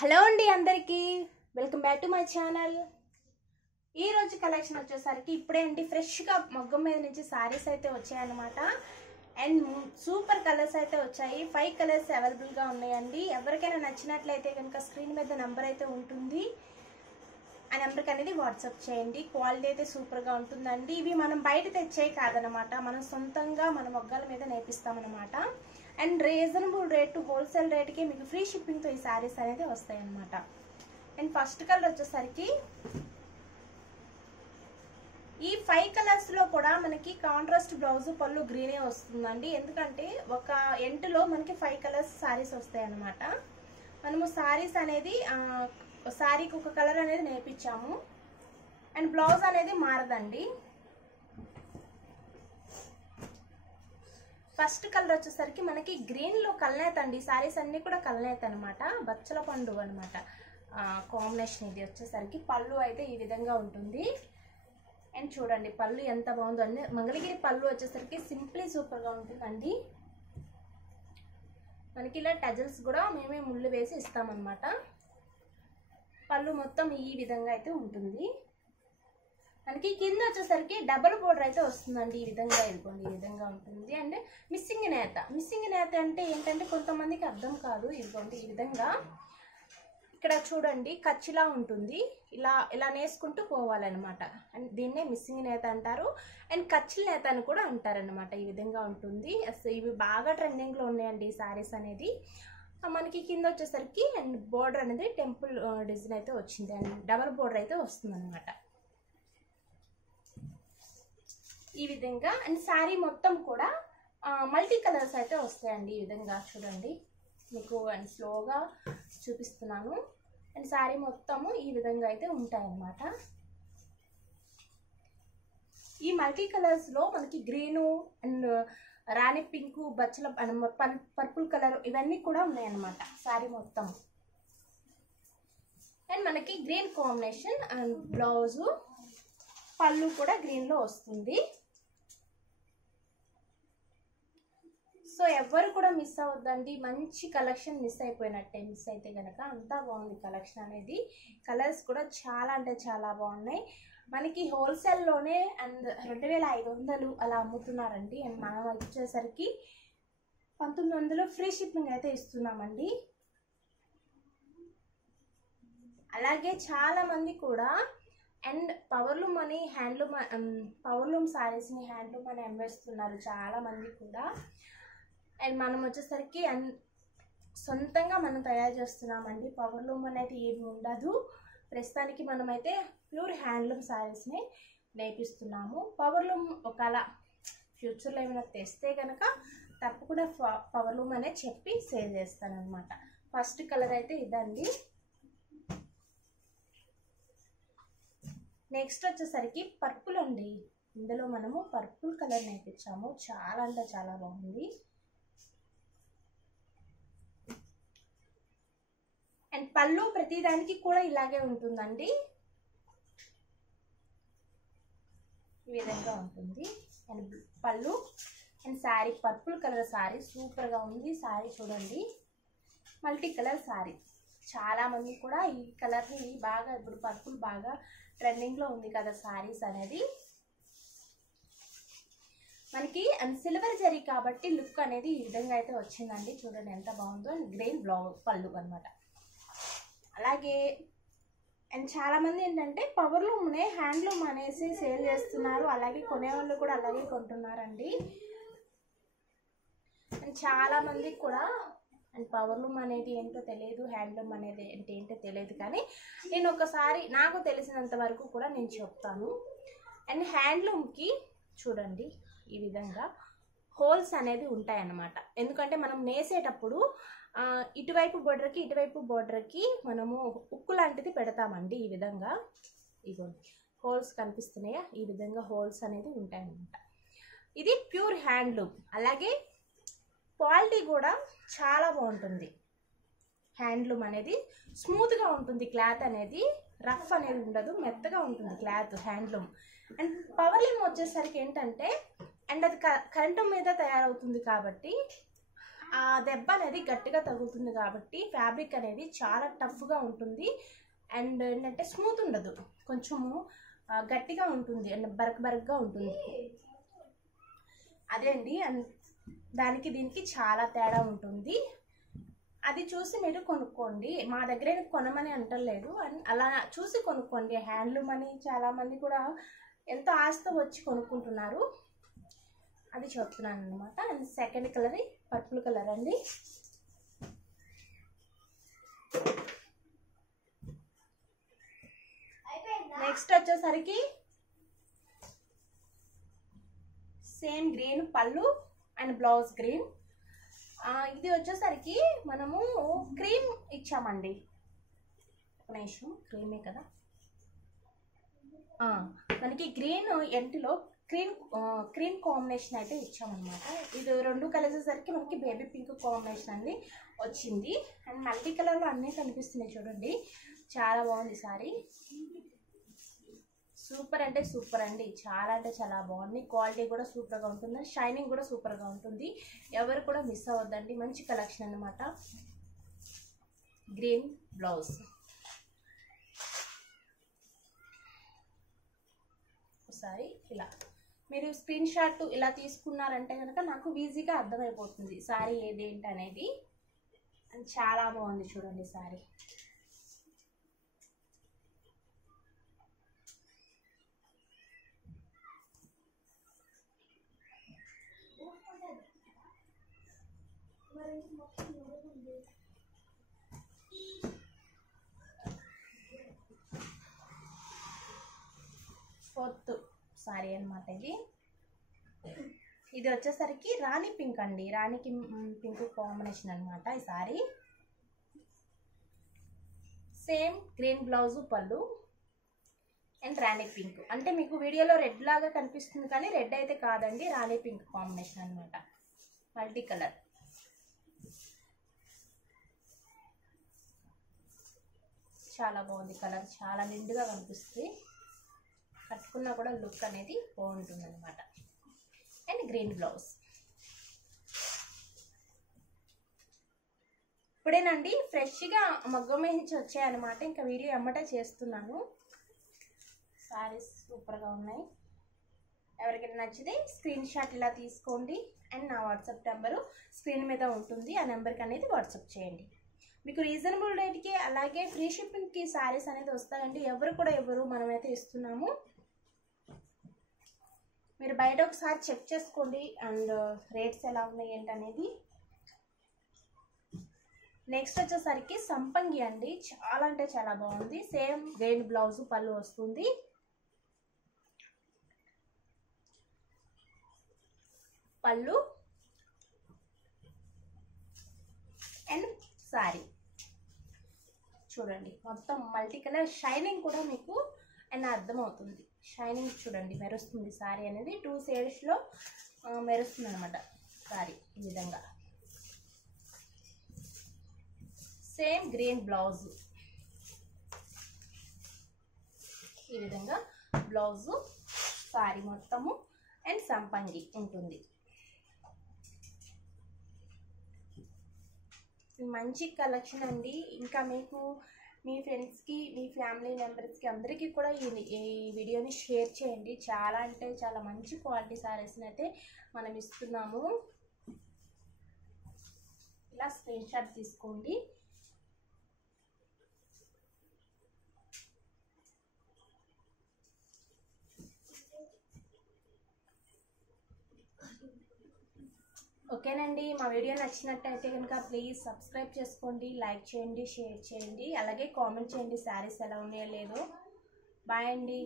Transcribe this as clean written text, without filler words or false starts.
Hello అండి అందరికీ welcome back to my channel. ఈ రోజు కలెక్షన్ వచ్చేసరికి ఇప్పుడే అండి ఫ్రెష్గా మొగ్గం మీద నుంచి సారీస్ అయితే వచ్చాయన్నమాట. అండ్ సూపర్ కలర్స్ అయితే వచ్చాయి. 5 కలర్స్ అవైలబుల్గా ఉన్నాయండి. ఎవరికైనా నచ్చినట్లయితే కనుక స్క్రీన్ మీద నెంబర్ అయితే ఉంటుంది. ఆ నెంబర్కి అనేది వాట్సాప్ చేయండి. క్వాలిటీ అయితే సూపర్గా ఉంటుందండి. ఇవి మనం బయట తెచ్చేవి కాదనమాట, మనం సొంతంగా మన మొగ్గల మీద నేర్పిస్తామన్నమాట. అండ్ రీజనబుల్ రేట్, హోల్సేల్ రేట్కి మీకు ఫ్రీ షిప్పింగ్తో ఈ శారీస్ అనేది వస్తాయి అన్నమాట. అండ్ ఫస్ట్ కలర్ వచ్చేసరికి ఈ 5 కలర్స్లో కూడా మనకి కాంట్రాస్ట్ బ్లౌజ్ పళ్ళు గ్రీనే వస్తుందండి. ఎందుకంటే ఒక ఎంటులో మనకి 5 కలర్స్ శారీస్ వస్తాయి అన్నమాట. మనము శారీస్ అనేది శారీకి ఒక కలర్ అనేది నేర్పించాము. అండ్ బ్లౌజ్ అనేది మారదండి. ఫస్ట్ కలర్ వచ్చేసరికి మనకి గ్రీన్లో కల్నేత అండి. శారీస్ అన్నీ కూడా కల్నేత అనమాట, బచ్చల పండు అనమాట కాంబినేషన్. ఇది వచ్చేసరికి పళ్ళు అయితే ఈ విధంగా ఉంటుంది. అండ్ చూడండి పళ్ళు ఎంత బాగుందో అండి. మంగళగిరి పళ్ళు వచ్చేసరికి సింప్లీ సూపర్గా ఉంటుందండి. మనకి ఇలా టజల్స్ కూడా మేమే ముళ్ళు వేసి ఇస్తామన్నమాట. పళ్ళు మొత్తం ఈ విధంగా అయితే ఉంటుంది. మనకి కింద వచ్చేసరికి డబుల్ బోర్డర్ అయితే వస్తుందండి. ఈ విధంగా ఇదిగోండి, ఈ విధంగా ఉంటుంది. అండ్ మిస్సింగ్ నేత అంటే ఏంటంటే కొంతమందికి అర్థం కాదు. ఇదిగోండి ఈ విధంగా ఇక్కడ చూడండి కచ్చిలా ఉంటుంది. ఇలా నేసుకుంటూ పోవాలన్నమాట. అండ్ దీన్నే మిస్సింగ్ నేత అంటారు. అండ్ కచ్చిల నేత అని కూడా అంటారనమాట. ఈ విధంగా ఉంటుంది. అసలు ఇవి బాగా ట్రెండింగ్లో ఉన్నాయండి ఈ శారీస్ అనేది. మనకి కింద వచ్చేసరికి అండ్ బోర్డర్ అనేది టెంపుల్ డిజైన్ అయితే వచ్చింది. అండ్ డబల్ బోర్డర్ అయితే వస్తుంది అనమాట ఈ విధంగా. అండ్ శారీ మొత్తం కూడా మల్టీ కలర్స్ అయితే వస్తాయండి. ఈ విధంగా చూడండి, మీకు అండ్ స్లోగా చూపిస్తున్నాను. అండ్ శారీ మొత్తము ఈ విధంగా అయితే ఉంటాయన్నమాట. ఈ మల్టీ కలర్స్లో మనకి green and Rani pink, Bachala purple colour ఇవన్నీ కూడా ఉన్నాయన్నమాట శారీ మొత్తం. అండ్ మనకి గ్రీన్ కాంబినేషన్ అండ్ బ్లౌజు పళ్ళు కూడా గ్రీన్లో వస్తుంది. సో ఎవ్వరు కూడా మిస్ అవ్వద్దండి. మంచి కలెక్షన్ మిస్ అయిపోయినట్టే. మిస్ అయితే కనుక అంతా బాగుంది కలెక్షన్ అనేది. కలర్స్ కూడా చాలా అంటే చాలా బాగున్నాయి. మనకి హోల్సేల్లోనే అండ్ 2500 అలా అమ్ముతున్నారండి. అండ్ మనం వచ్చేసరికి 1900 ఫ్రీ షిప్పింగ్ అయితే ఇస్తున్నామండి. అలాగే చాలామంది కూడా అండ్ పవర్లూమ్ అని పవర్లూమ్ శారీస్ని హ్యాండ్లూమ్ అని అమ్మేస్తున్నారు చాలామంది కూడా. అండ్ మనం వచ్చేసరికి సొంతంగా మనం తయారు చేస్తున్నామండి. పవర్లూమ్ అనేది ఏమి ఉండదు. ప్రస్తుతానికి మనమైతే ప్యూర్ హ్యాండ్లూమ్ శారీస్ని నేర్పిస్తున్నాము. పవర్లూమ్ ఒకవేళ ఫ్యూచర్లో ఏమైనా తెస్తే కనుక తప్పకుండా పవర్లూమ్ అనే చెప్పి సేల్ చేస్తానన్నమాట. ఫస్ట్ కలర్ అయితే ఇదండి. నెక్స్ట్ వచ్చేసరికి పర్పుల్ అండి. ఇందులో మనము పర్పుల్ కలర్ నేర్పించాము. చాలా అంటే చాలా బాగుంది. అండ్ పళ్ళు ప్రతిదానికి కూడా ఇలాగే ఉంటుందండి. ఈ విధంగా ఉంటుంది అండ్ పళ్ళు. And sari purple colour sari సూపర్గా ఉంది. శారీ చూడండి, మల్టీ కలర్ శారీ. చాలామంది కూడా ఈ కలర్ని బాగా, ఇప్పుడు పర్పుల్ బాగా ట్రెండింగ్లో ఉంది కదా శారీస్ అనేది. మనకి సిల్వర్ జరీ కాబట్టి లుక్ అనేది ఈ విధంగా అయితే వచ్చిందండి. చూడండి ఎంత బాగుందో. అండ్ గ్రీన్ బ్లౌజ్ పళ్ళు అనమాట. అలాగే అండ్ చాలామంది ఏంటంటే పవర్లూమ్నే హ్యాండ్లూమ్ అనేసి సేల్ చేస్తున్నారు. అలాగే కొనేవాళ్ళు కూడా అలాగే కొంటున్నారండి. అండ్ చాలామందికి కూడా అండ్ పవర్లూమ్ అనేది ఏంటో తెలియదు, హ్యాండ్లూమ్ అనేది అంటే ఏంటో తెలియదు. కానీ నేను ఒకసారి నాకు తెలిసినంత వరకు కూడా నేను చెప్తాను. అండ్ హ్యాండ్లూమ్కి చూడండి ఈ విధంగా హోల్స్ అనేది ఉంటాయన్నమాట. ఎందుకంటే మనం నేసేటప్పుడు ఇటువైపు బోర్డర్కి మనము ఉక్కు లాంటిది పెడతామండి. ఈ విధంగా ఇదిగోండి హోల్స్ కనిపిస్తున్నాయా, ఈ విధంగా హోల్స్ అనేది ఉంటాయన్నమాట. ఇది ప్యూర్ హ్యాండ్లూమ్. అలాగే క్వాలిటీ కూడా చాలా బాగుంటుంది. హ్యాండ్లూమ్ అనేది స్మూత్గా ఉంటుంది. క్లాత్ అనేది రఫ్ అనేది ఉండదు, మెత్తగా ఉంటుంది క్లాత్ హ్యాండ్లూమ్. అండ్ పవర్లూమ్ వచ్చేసరికి ఏంటంటే అండ్ అది కరెంటు మీద తయారవుతుంది కాబట్టి ఆ దెబ్బ అనేది గట్టిగా తగులుతుంది కాబట్టి ఫ్యాబ్రిక్ అనేది చాలా టఫ్గా ఉంటుంది. అండ్ ఏంటంటే స్మూత్ ఉండదు, కొంచెము గట్టిగా ఉంటుంది అండ్ బరకగా ఉంటుంది. అదే అండి, దానికి దీనికి చాలా తేడా ఉంటుంది. అది చూసి మీరు కొనుక్కోండి. మా దగ్గర కొనమని అంటలేదు, అలా చూసి కొనుక్కోండి. హ్యాండ్లూమ్ అని చాలామంది కూడా ఎంతో ఆశతో వచ్చి కొనుక్కుంటున్నారు, అది చెప్తున్నాను అనమాట. And second colour purple colour అండి. నెక్స్ట్ వచ్చేసరికి సేమ్ గ్రీన్ పళ్ళు అండ్ బ్లౌజ్ గ్రీన్. ఇది వచ్చేసరికి మనము క్రీమ్ ఇచ్చామండి. ఒక నిమిషం, క్రీమే కదా మనకి గ్రీన్ ఎంటిలో క్రీమ్ కాంబినేషన్ అయితే ఇచ్చామన్నమాట. ఇది రెండు కలిసేసరికి మనకి బేబీ పింక్ కాంబినేషన్ అండి వచ్చింది. అండ్ మల్టీ కలర్లో అన్నీ కనిపిస్తున్నాయి చూడండి, చాలా బాగుంది సారీ. సూపర్ అంటే సూపర్ అండి, చాలా అంటే చాలా బాగుంది. క్వాలిటీ కూడా సూపర్గా ఉంటుంది, షైనింగ్ కూడా సూపర్గా ఉంటుంది. ఎవరు కూడా మిస్ అవ్వద్దండి, మంచి కలెక్షన్ అన్నమాట. Green blouse. ఒకసారి ఇలా మీరు స్క్రీన్ షాట్ ఇలా తీసుకున్నారంటే కనుక నాకు ఈజీగా అర్థమైపోతుంది సారీ ఏదేంటి అనేది. చాలా బాగుంది చూడండి సారీ. ఫోర్త్ సారీ అనమాట ఇది. ఇది వచ్చేసరికి రాణి పింక్ అండి, రాణికి పింక్ కాంబినేషన్ అనమాట ఈ సారీ. సేమ్ గ్రీన్ బ్లౌజ్ పళ్ళు అండ్ రాణి పింక్. అంటే మీకు వీడియోలో రెడ్ లాగా కనిపిస్తుంది కానీ రెడ్ అయితే కాదండి, రాణి పింక్ కాంబినేషన్ అనమాట. Multi colour. చాలా బాగుంది కలర్, చాలా నిండుగా కనిపిస్తుంది, కట్టుకున్నా కూడా లుక్ అనేది బాగుంటుంది అనమాట. And green blouse. ఇప్పుడేనండి ఫ్రెష్గా మగ్గం వేయించి వచ్చాయన్నమాట. ఇంకా వీడియో ఎమ్మటే చేస్తున్నాను. సారీస్ సూపర్గా ఉన్నాయి. ఎవరికైనా నచ్చితే స్క్రీన్ షాట్ ఇలా తీసుకోండి. అండ్ నా వాట్సాప్ నెంబరు స్క్రీన్ మీద ఉంటుంది, ఆ నెంబర్కి అనేది వాట్సాప్ చేయండి. మీకు రీజనబుల్ రేట్కి అలాగే ఫ్రీ షిప్పింగ్కి సారీస్ అనేది వస్తాయండి. ఎవరు మనమైతే ఇస్తున్నాము. మీరు బయట ఒకసారి చెక్ చేసుకోండి అండ్ రేట్స్ ఎలా ఉన్నాయి ఏంటనేది. నెక్స్ట్ వచ్చేసరికి సంపంగి అండి, చాలా అంటే చాలా బాగుంది. సేమ్ గ్రీన్ బ్లౌజ్ పళ్ళు వస్తుంది. పళ్ళు అండ్ సారీ చూడండి, మొత్తం మల్టీ కలర్. షైనింగ్ కూడా మీకు అండ్ అర్థమవుతుంది. షైనింగ్ చూడండి, మెరుస్తుంది సారీ అనేది. 2 షేడ్స్లో మెరుస్తుంది అనమాట సారీ ఈ విధంగా. సేమ్ గ్రీన్ బ్లౌజ్, ఈ విధంగా బ్లౌజు సారీ మొత్తము అండ్ సంపంగి ఉంటుంది. మంచి కలెక్షన్ అండి. ఇంకా మీకు మీ ఫ్రెండ్స్కి, మీ ఫ్యామిలీ మెంబర్స్కి అందరికీ కూడా ఈ వీడియోని షేర్ చేయండి. చాలా అంటే చాలా మంచి క్వాలిటీ సారీస్ని అయితే మనం ఇస్తున్నాము. ఇలా స్క్రీన్ షాట్ తీసుకోండి. ఓకేనండి, మా వీడియో నచ్చినట్టయితే కనుక ప్లీజ్ సబ్స్క్రైబ్ చేసుకోండి, లైక్ చేయండి, షేర్ చేయండి, అలాగే కామెంట్ చేయండి శారీస్ ఎలా ఉన్నాయో లేదో. బాయ్ అండి.